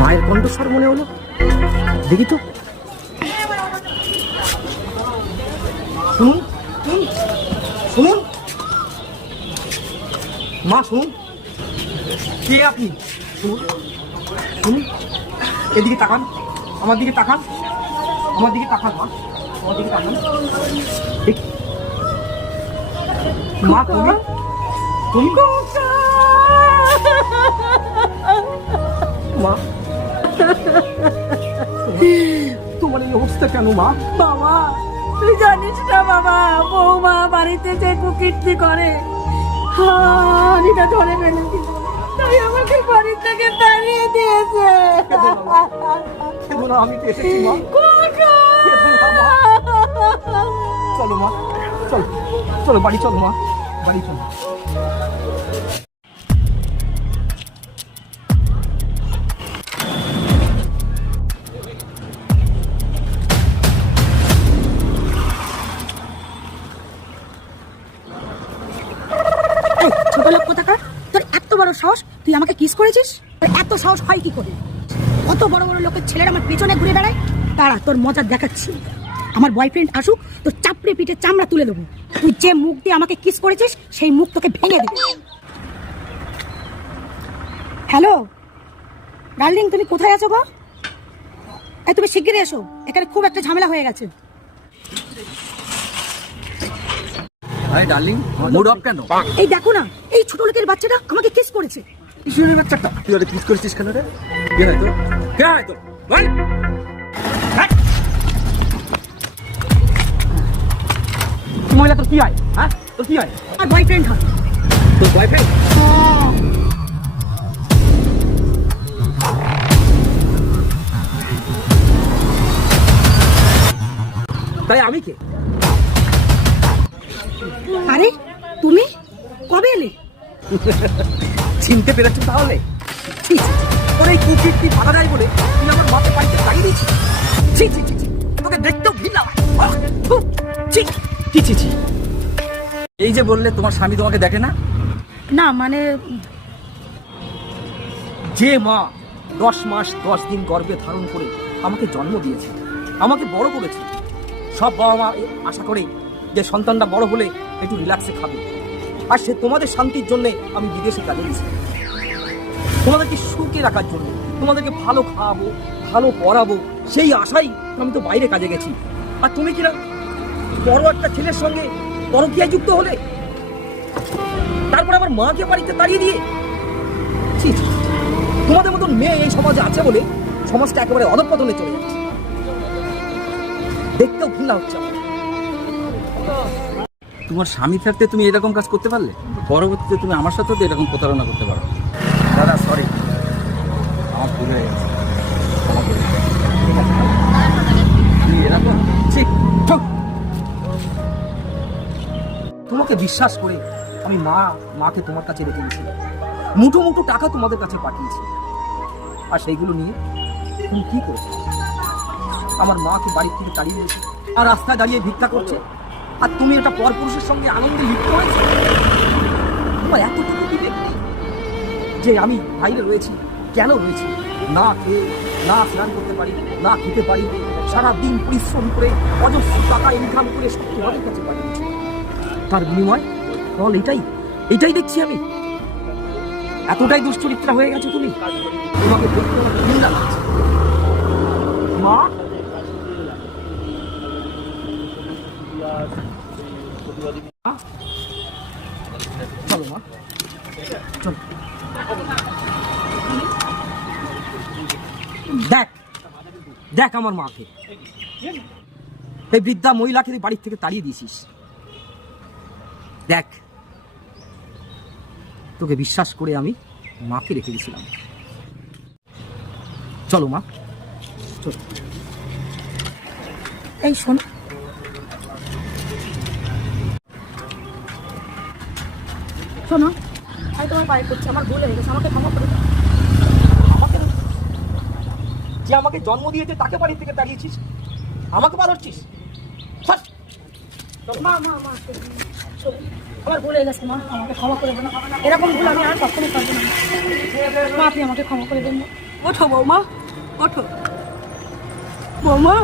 মায়ের কণ্ঠস্বর মনে হলো। দেখি তো। শুনুন। শুনুন। মা শুনুন। কে আপনি? শুনুন। এদিকে তাকান। আমার দিকে তাকান। আমার দিকে তাকান, মা। আমার দিকে তাকান। মা, তুমি? তুমি? মা। তোমার এই অবস্থা কেন, মা? বাবা তুই জানিস না বাবা, বৌমা বাড়িতে যে কুকীর্তি করে হানিটা ধরে ফেলেছিল। তাই আমাকে বাড়ি থেকে তাড়িয়ে দিয়েছে। কেন না আমি তো এসেছি মা। চলো মা। চলো চলো বাড়ি চলো মা। বাড়ি চলো। সাহস? তুই আমাকে কিস করেছিস? এত সাহস হয় কি করে? কত বড় বড় লোকের ছেলেরা আমার পেছনে ঘুরে বেড়ায়? তারা তোর মজা দেখাচ্ছি। আমার বয়ফ্রেন্ড আসুক তোর চাপড়ে পিঠে চামড়া তুলে দেবো। তুই যে মুখ দিয়ে আমাকে কিস করেছিস সেই মুখ তোকে ভেঙে দেবে। হ্যালো ডার্লিং তুমি কোথায় আছো গো? এই তুমি শিগগিরই এসো। এখানে খুব একটা ঝামেলা হয়ে গেছে। আরে ডার্লিং মুড অফ কেন? এই দেখো না। ছোট লোকের বাচ্চাটা আমাকে কিস করেছে। কিশোরের বাচ্চাটা। তুই ওটা কিস করেছিস কেন রে? কে হয় তোর? কে হয় তোর? বল। হ্যাঁ? মহিলা তোর কি হয়? হ্যাঁ? তোর কি হয়? আমার বয়ফ্রেন্ড হয়। তোর বয়ফ্রেন্ড তাই আমি কে? আরে তুমি? কবে এলে? চিনতে পেরেছ তাহলে? ছি। তোর এই কুকীর্তি বাধা দেয় বলে তুই আমার মাকে বাড়িতে তাড়িয়ে দিয়েছিস? ছি ছি ছি তোকে দেখতেও ঘৃণা ছি ছি। ছি ছি এই যে বললে তোমার স্বামী তোমাকে দেখে না? না মানে যে মা দশ মাস দশ দিন গর্ভে ধারণ করে আমাকে জন্ম দিয়েছে আমাকে বড় করেছে সব বাবা মা আশা করে যে সন্তানটা বড় হলে একটু রিল্যাক্সে খাবে। আর সে তোমাদের শান্তির জন্য আমি বিদেশে কাজে গেছি তোমাদেরকে সুখে রাখার জন্য, তোমাদেরকে ভালো খাওয়াবো, ভালো পড়াবো, সেই আশাই আমি তো বাইরে কাজে গেছি আর তুমি কিনা বড় একটা ছেলের সঙ্গে পরকীয়ায় যুক্ত হলে তারপর আমার মাকে বাড়িতে তাড়িয়ে দিয়ে। তোমাদের মতন মেয়ে এই সমাজে আছে বলে সমাজটা একেবারে অধপতনে চলে যাচ্ছে দেখতেও ঘৃণা হচ্ছে। তোমার স্বামী থাকতে তুমি এরকম কাজ করতে পারলে? পরবর্তীতে তুমি আমার সাথেও তো এরকম প্রতারণা করতে পারো। দাদা সরি আমার ভুল হয়ে গেছে। তুমি এরকম? তোমাকে বিশ্বাস করে আমি মা, মাকে তোমার কাছে রেখে গেছি। মুঠো মুঠো টাকা তোমাদের কাছে পাঠিয়েছি। আর সেইগুলো নিয়ে তুমি কি করেছ? আমার মাকে বাড়ির থেকে তাড়িয়ে দিয়েছে। আর রাস্তায় দাঁড়িয়ে ভিক্ষা করছে? আর তুমি একটা পরপুরুষের সঙ্গে আনন্দে লিপ্ত হয়েছে? তোমার এতটুকু বিবেক যে আমি বাইরে রয়েছি, কেন রয়েছি? না খেয়ে, না স্নান করতে পারি, না খেতে পারি, সারাদিন পরিশ্রম করে, অজস্র টাকা ইনকাম করে সব তোমাদের কাছে পাঠিয়েছি তার বিনিময় ফল এটাই এটাই দেখছি আমি। এতটাই দুশ্চরিত্রা হয়ে গেছো তুমি। তোমাকে দেখতে আমার মা! দেখ দেখ আমার মাকে। এই বৃদ্ধা মহিলাকে তুই বাড়ির থেকে তাড়িয়ে দিয়েছিস। দেখ, তোকে বিশ্বাস করে আমি মাকে রেখে দিয়েছিলাম চলো মা। চলো। এই শোন শোনো আমি তোমার পায়ে করছি আমার ভুল হয়ে গেছে আমাকে ক্ষমা করে আমাকে যে আমাকে জন্ম দিয়েছে তাকে বাড়ি থেকে তাড়িয়েছিস? আমাকে পালাচ্ছিস? মা মা মা আমার ভুল হয়ে গেছে মা আমাকে ক্ষমা করে দেন এরকম ভুল আমি আর কখনো করব না। মা আপনি আমাকে ক্ষমা করে দেন ওঠো বৌমা ওঠো। বৌমা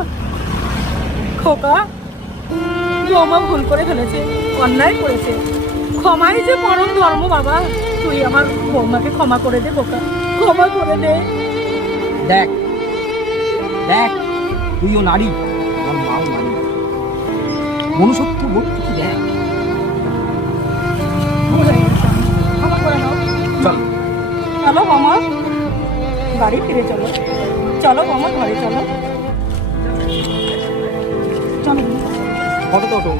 খোকা বৌমা ভুল করে ফেলেছে অন্যায় করেছে। ক্ষমাই যে পরম ধর্ম বাবা। তুই আমার বৌমাকে ক্ষমা করে দে বোকা। ক্ষমা করে দে। দেখ দেখ তুইও নারী আমার মাও নারী। মনুষ্যত্ব বোধ দেখ? চল। চলো মামা। বাড়ি ফিরে চলো। চলো মামা ঘরে চলো। চলো। কত তো ওঠো